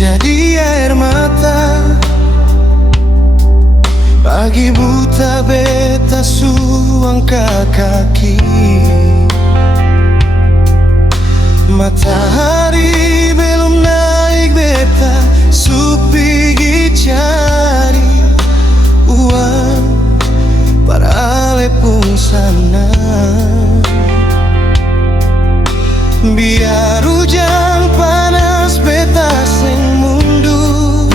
jadi air mata. Pagi buta beta suangka kaki, matahari belum naik beta su pigi cari uang para lepung sana. Biar hujan panas beta sing mundur,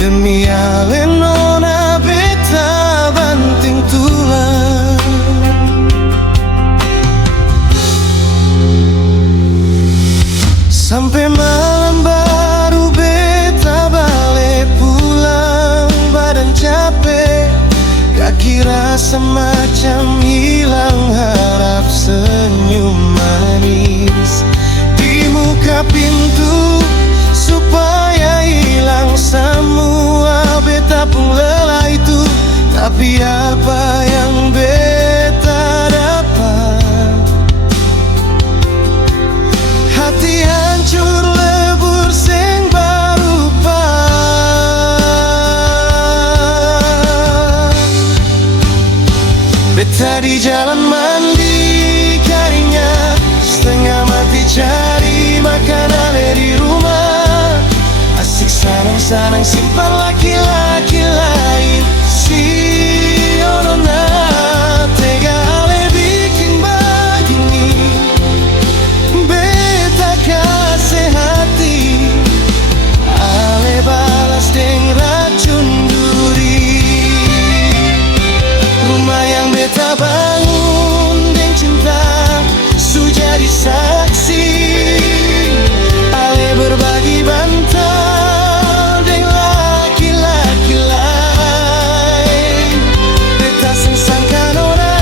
demi ale nona beta banting tulang. Sampai malam baru beta balik pulang. Badan capek, kaki rasa macam hilang, harap senyum manis di muka pintu supaya hilang semua beta pun lelah itu. Tapi apa yang beta dapat? Hati hancur lebur sing barupa. Beta di jalan mandi karinya, setengah mati cari makan ale di rumah. Asik sanang-sanang simpan laki-laki lain. Si Onona tega ale bikin begini. Beta kasih hati, ale balas deng racun duri. Rumah yang beta bangun deng cinta su jadi saksi. Ale berbagi bantal deng laki-laki lain. Beta sing sangka nona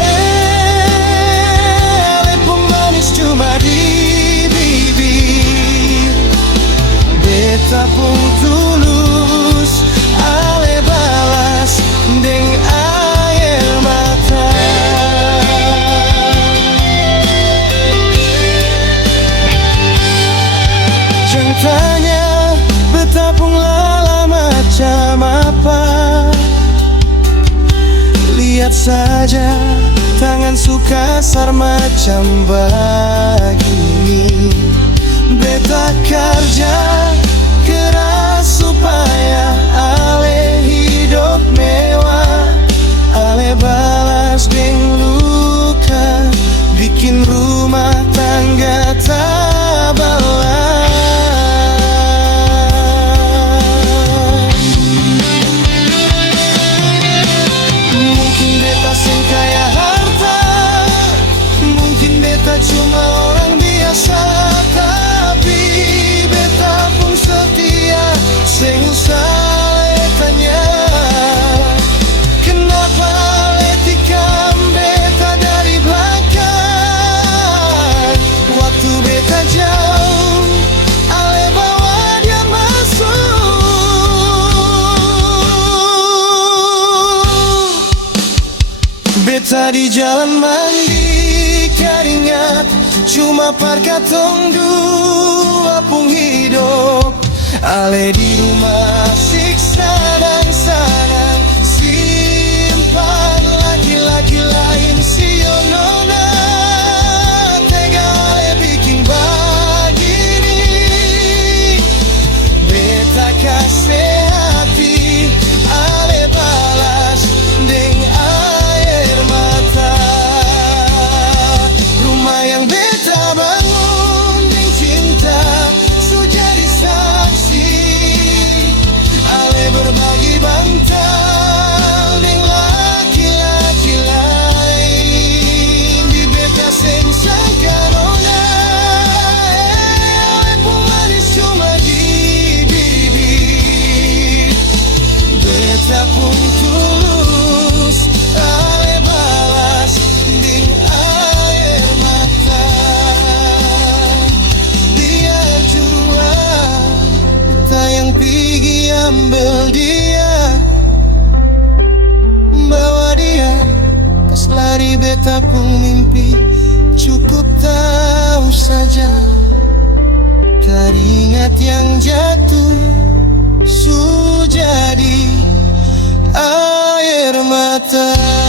ale pun manis cuma di bibir. Beta pun tulus, ale balas deng air mata. Jangan tanya beta pun lala macam apa. Lihat saja tangan su kasar macam begini. Beta kerja keras supaya ale hidup mewah. Ale balas deng luka, bikin rumah tangga tabalah. Mungkin beta sing kaya harta, mungkin beta cuma orang biasa. Tapi beta pun setia, sing usah tanya. Kenapa letikam beta dari belakang? Waktu beta jauh, ale bawa dia masuk. Beta di jalan mandi keringat, cuma parkatong dua pun hidup. Ale di rumah siksa dan sadang simpan laki-laki lain. Si Onona tega ale bikin begini. Beta kasih hati, ale balas deng air mata. Rumah yang beta bangun deng cinta su jadi saksi. Ale berbagi bantal deng laki-laki lain. Di beta sing sangka nona ale pun manis cuma di bibir. Beta pun tulus, ale balas deng air mata. Biar jua beta yang pigi ambil dia, bawa dia pas lari. Beta pun mimpi cukup tahu saja keringat yang jatuh jadi air mata.